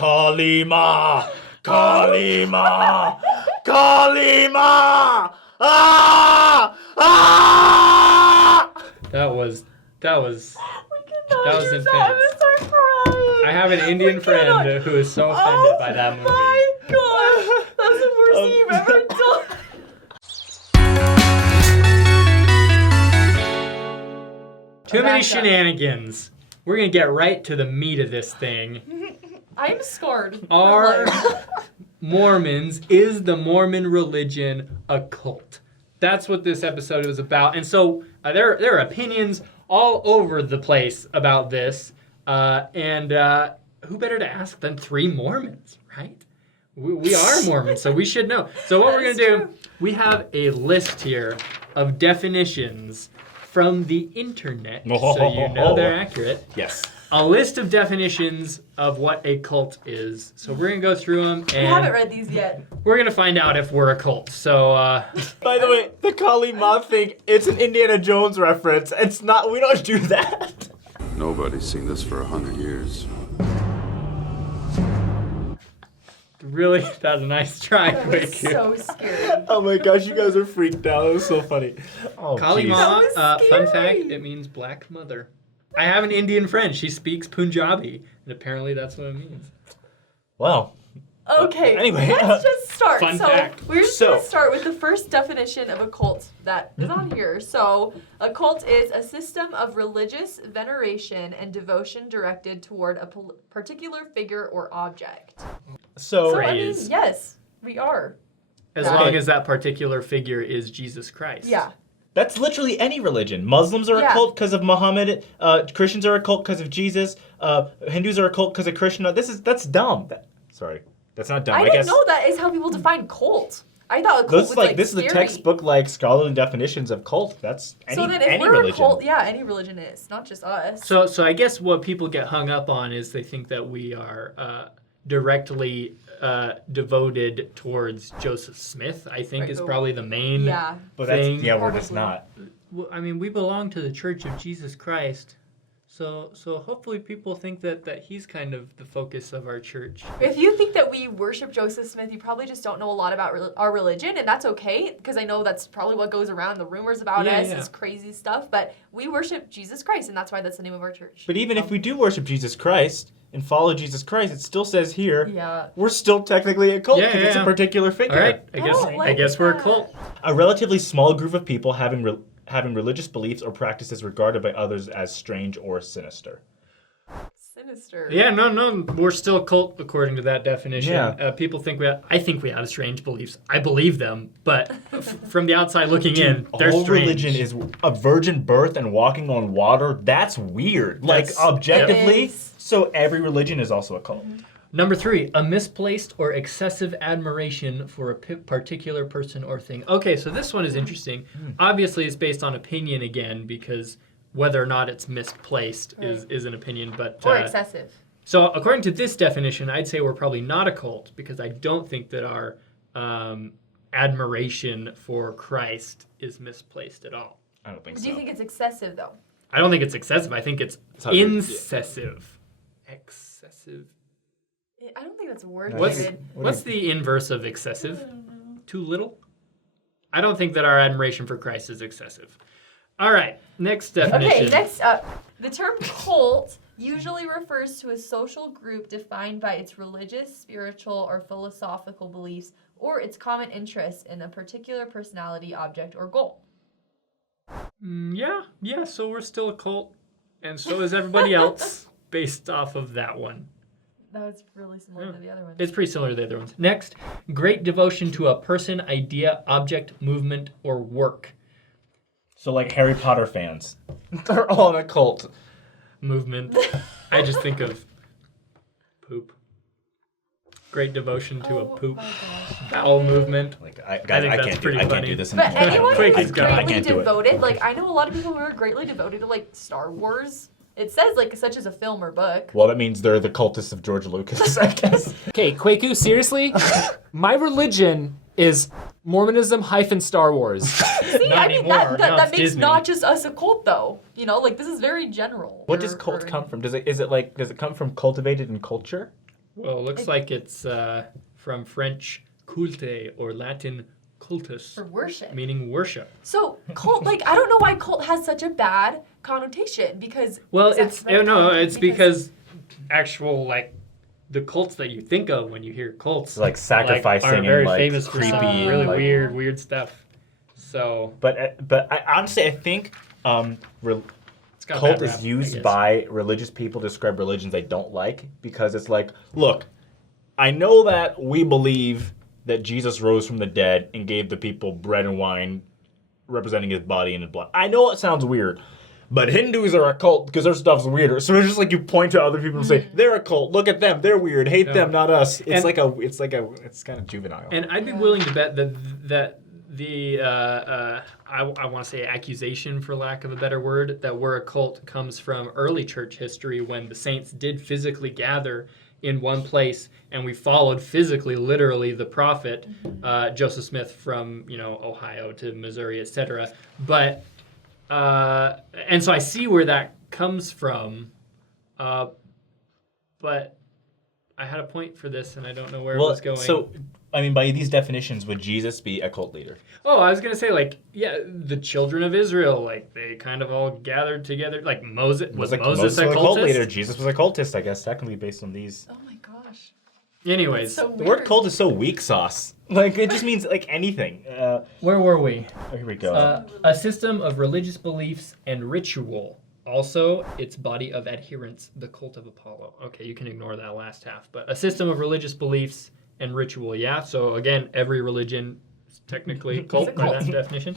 Kalima! Kalima! Kalima! Ah! Ah! That was intense. I'm crying. I have an Indian friend who is so offended by that movie. Oh my gosh, that's the worst thing you've ever done. Too many shenanigans. We're gonna get right to the meat of this thing. I'm scarred. Are Mormons, is the Mormon religion a cult? That's what this episode was about. And so there are opinions all over the place about this. And who better to ask than 3 Mormons, right? We are Mormons, so we should know. So what we're going to do, we have a list here of definitions from the internet, so you know they're accurate. Yes. A list of definitions of what a cult is. So we're going to go through them, and I haven't read these yet. we're going to find out if we're a cult. So, By the way, the Kalima thing, it's an Indiana Jones reference. It's not, we don't do that. Nobody's seen this for 100 years. really, that was a nice try, That was Quaku. so scary. Oh my gosh, you guys are freaked out. That was so funny. Oh, Kali jeez. Ma, That was fun scary. fact, it means black mother. I have an Indian friend. She speaks Punjabi, and apparently that's what it means. Wow. Okay, Anyway, let's just start. Fun so fact. we're just going to start with the first definition of a cult that is on here. So a cult is a system of religious veneration and devotion directed toward a particular figure or object. So, I mean, Phrase. yes, we are. As Right. long as that particular figure is Jesus Christ. Yeah. that's literally any religion. Muslims are a Yeah. cult because of Muhammad. Christians are a cult because of Jesus. Hindus are a cult because of Krishna. That's dumb. Sorry, that's not dumb. I I didn't guess know that is how people define cult. I thought a cult this was is like this is scary. the textbook like scholarly definitions of cult. That's So then if any we're religion. a cult, yeah, any religion is, not just us. So I guess what people get hung up on is they think that we are directly devoted towards Joseph Smith, I think Right, is but- probably the main Yeah. But that's thing. we're just Probably. not. Well, I mean, we belong to the Church of Jesus Christ. So hopefully people think that he's kind of the focus of our church. If you think that we worship Joseph Smith, you probably just don't know a lot about our religion, and that's okay, because I know that's probably what goes around. The rumors about us is crazy stuff, but we worship Jesus Christ, and that's why that's the name of our church. But even if we do worship Jesus Christ and follow Jesus Christ, it still says here Yeah. we're still technically a cult Yeah, because it's a yeah. particular figure. All right, I don't like I guess we're a that. cult. A relatively small group of people having religious beliefs or practices regarded by others as strange or sinister. Sinister. Yeah, no, we're still a cult according to that definition. Yeah. People think I think we have strange beliefs. I believe them, but from the outside looking in, they're All strange. religion is a virgin birth and walking on water. That's weird. That's- like objectively. It is. So every religion is also a cult. Number 3, a misplaced or excessive admiration for a particular person or thing. Okay, so this one is interesting. Obviously, it's based on opinion again, because whether or not it's misplaced is an opinion. But Or excessive. So according to this definition, I'd say we're probably not a cult, because I don't think that our admiration for Christ is misplaced at all. I don't think Do so. you think it's excessive, though? I don't think it's excessive. I think it's how you- incessive. Excessive. I don't think that's a word, What's- David. What's the inverse of excessive? Too little? I don't think that our admiration for Christ is excessive. All right, next definition. Okay, next up. The term cult usually refers to a social group defined by its religious, spiritual, or philosophical beliefs, or its common interest in a particular personality, object, or goal. Yeah, so we're still a cult, and so is everybody else, based off of that one. That was really similar to the other one. It's pretty similar to the other ones. Next, great devotion to a person, idea, object, movement, or work. So like Harry Potter fans. They're all in a cult. Movement. I just think of poop. Great devotion to a poop. My gosh. Bowel movement. Like I think that's pretty I can't funny. do this But anymore. anyone Quick, who's he's gone. I greatly can't do it. devoted, like I know a lot of people who are greatly devoted to like Star Wars. It says like such as a film or book. Well, that means they're the cultists of George Lucas, I guess. Okay, Quaku, seriously? My religion is Mormonism-Star Wars. See, Not I mean anymore. Now that it's makes Disney. not just us a cult though. You know, like this is very general. What does cult come from? Does it come from cultivated in culture? Well, it looks like it's from French culte or Latin cultus, For worship. meaning worship. So cult, like I don't know why cult has such a bad connotation because. Well, is that it's right? no, it's because actual like the cults that you think of when you hear cults, It's like sacrificing are very and like famous for some creepy, really like, weird stuff. So But I honestly I think it's got a cult bad rap, is I used guess. by religious people to describe religions they don't like because it's like, look, I know that we believe that Jesus rose from the dead and gave the people bread and wine representing his body and his blood. I know it sounds weird, but Hindus are a cult because their stuff's weirder. So it's just like you point to other people and say, they're a cult. Look at them. They're weird. Hate Yeah. them, not us. It's And- it's kind of juvenile. And I'd be willing to bet that the I want to say accusation, for lack of a better word, that we're a cult comes from early church history when the saints did physically gather in one place and we followed physically, literally, the prophet Joseph Smith from Ohio to Missouri, etc. But and so I see where that comes from, but I had a point for this and I don't know where it was going. So, I mean, by these definitions, would Jesus be a cult leader? Oh, I was gonna say the children of Israel, like they kind of all gathered together. Like Moses was Moses a was cult cultist? leader. Jesus was a cultist, I guess, technically based on these. Oh my gosh. Anyways, So The word weird. cult is so weak sauce. Like, it just means, like, anything. where were we? Here we go. A system of religious beliefs and ritual. Also, its body of adherents, the cult of Apollo. Okay, you can ignore that last half. But a system of religious beliefs and ritual. Yeah. So again, every religion is technically a cult by that definition.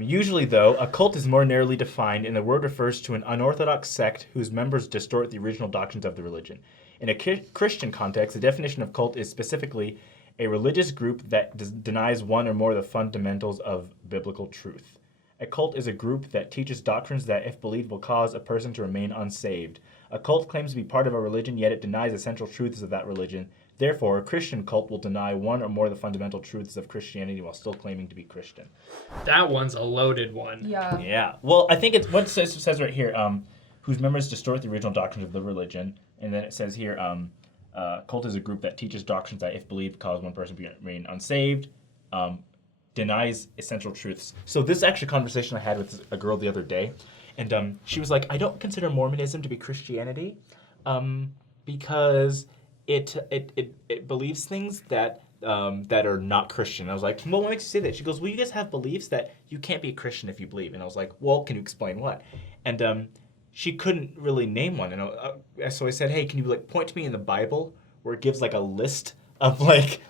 Usually, though, a cult is more narrowly defined, and the word refers to an unorthodox sect whose members distort the original doctrines of the religion. In a Christian context, the definition of cult is specifically a religious group that denies one or more of the fundamentals of biblical truth. A cult is a group that teaches doctrines that, if believed, will cause a person to remain unsaved. A cult claims to be part of a religion, yet it denies essential truths of that religion. Therefore, a Christian cult will deny one or more of the fundamental truths of Christianity while still claiming to be Christian. That one's a loaded one. Yeah. Yeah. Well, I think it's what it says right here, whose members distort the original doctrines of the religion. And then it says here, cult is a group that teaches doctrines that, if believed, cause one person to remain unsaved, denies essential truths. So this is actually a conversation I had with a girl the other day. And she was like, I don't consider Mormonism to be Christianity because it believes things that are not Christian. I was like, well, what makes you say that? She goes, well, you guys have beliefs that you can't be a Christian if you believe. And I was like, well, can you explain what? And she couldn't really name one. And so I said, hey, can you point to me in the Bible where it gives a list of like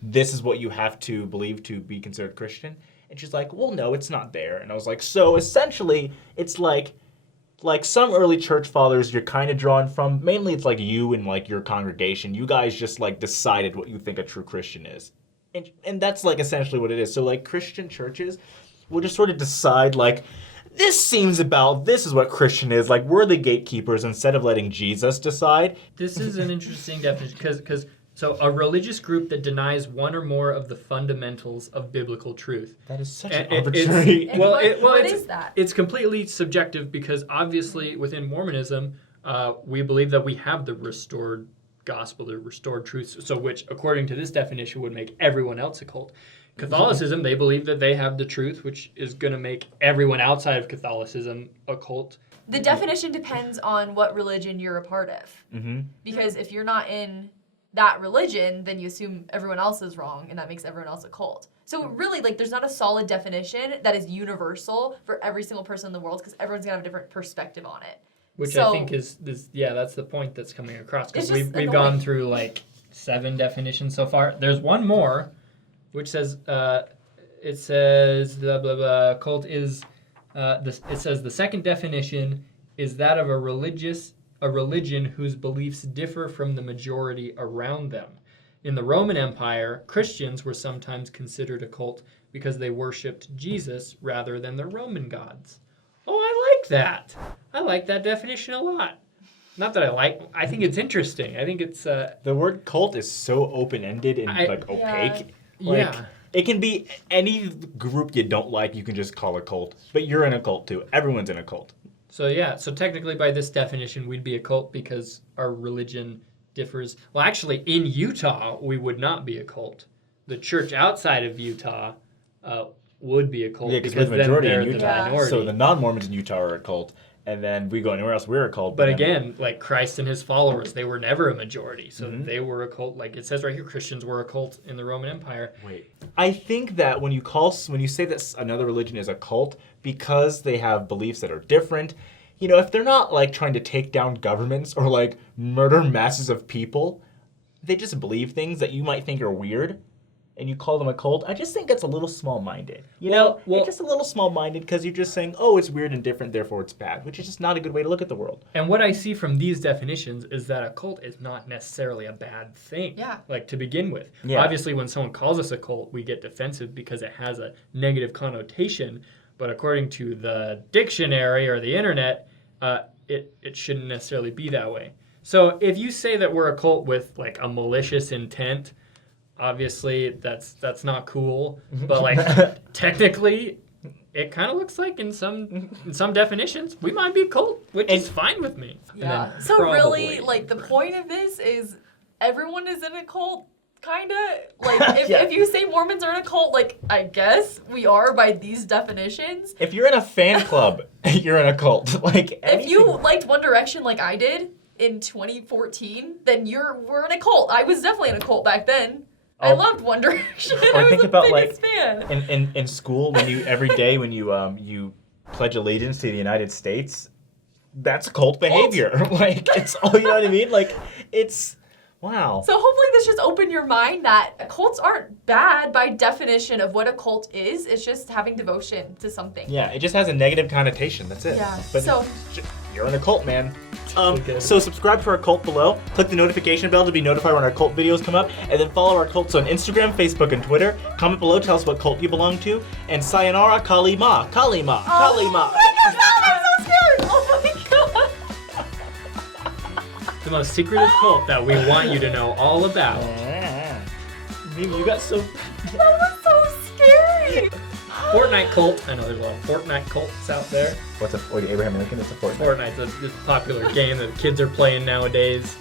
this is what you have to believe to be considered Christian? And she's like, well, no, it's not there. And I was like, so essentially it's like some early church fathers you're kind of drawn from. Mainly it's like you and your congregation. You guys just decided what you think a true Christian is. And that's essentially what it is. So Christian churches will just sort of decide this is what Christian is. We're the gatekeepers instead of letting Jesus decide. This is an interesting definition because so a religious group that denies one or more of the fundamentals of biblical truth. That is such And an arbitrary... And what is that? It's completely subjective because obviously within Mormonism, we believe that we have the restored gospel, the restored truth, so which according to this definition would make everyone else a cult. Catholicism, they believe that they have the truth, which is going to make everyone outside of Catholicism a cult. The definition depends on what religion you're a part of. Mm-hmm. Because if you're not in that religion, then you assume everyone else is wrong, and that makes everyone else a cult. So really, there's not a solid definition that is universal for every single person in the world, because everyone's going to have a different perspective on it. Which I think is that's the point that's coming across, because we've gone through 7 definitions so far. There's one more, which says it says blah blah blah. Cult is it says the second definition is that of a religion whose beliefs differ from the majority around them. In the Roman Empire, Christians were sometimes considered a cult because they worshipped Jesus rather than the Roman gods. Oh, I like that. I like that definition a lot. Not that I think it's interesting. I think it's... The word cult is so open-ended and opaque. Yeah. It can be any group you don't like, you can just call a cult. But you're in a cult too. Everyone's in a cult. So technically by this definition, we'd be a cult because our religion differs. Well, actually, in Utah, we would not be a cult. The church outside of Utah would be a cult Yeah, because we're the majority in Utah. Yeah. minority. So the non-Mormons in Utah are a cult, and then we go anywhere else, we're a cult. But then- again, like Christ and his followers, they were never a majority. So Mm-hmm. they were a cult. Like it says right here, Christians were a cult in the Roman Empire. Wait. I think that when you say that another religion is a cult because they have beliefs that are different, if they're not like trying to take down governments or like murder masses of people, they just believe things that you might think are weird, and you call them a cult. I just think it's a little small-minded. Well- It's just a little small-minded because you're just saying, oh, it's weird and different, therefore it's bad, which is just not a good way to look at the world. And what I see from these definitions is that a cult is not necessarily a bad thing. Yeah. Like to begin with. Yeah. Obviously, when someone calls us a cult, we get defensive because it has a negative connotation. But according to the dictionary or the internet, it shouldn't necessarily be that way. So if you say that we're a cult with like a malicious intent, obviously that's not cool. But like technically, it kind of looks like in some definitions we might be a cult, which is fine with me. And Yeah. then So really, probably- like the point of this is everyone is in a cult, kind of. Like Yeah. if you say Mormons are in a cult, like I guess we are by these definitions. If you're in a fan club, you're in a cult. Like If you liked One Direction like I did in 2014, then we're in a cult. I was definitely in a cult back then. I Oh. loved One Direction. Or I was think the about, biggest fan. in school when you every day when you pledge allegiance to the United States, that's cult behavior. Like it's you know what I mean? Like it's wow. So hopefully this just opened your mind that cults aren't bad by definition of what a cult is. It's just having devotion to something. Yeah, it just has a negative connotation. That's it. Yeah, But so- you're in a cult, man. Okay. So subscribe to our cult below. Click the notification bell to be notified when our cult videos come up, and then follow our cults on Instagram, Facebook, and Twitter. Comment below, tell us what cult you belong to, and sayonara, Kali Ma, Kali Ma, Kali Ma. Oh my gosh, I'm so scared! Oh my god! the most secretive cult that we want you to know all about. Mimi, you got so. That was so scary! Fortnite cult. I know there's a lot of Fortnite cults out there. What's Abraham Lincoln? It's a Fortnite. Fortnite's a popular game that kids are playing nowadays.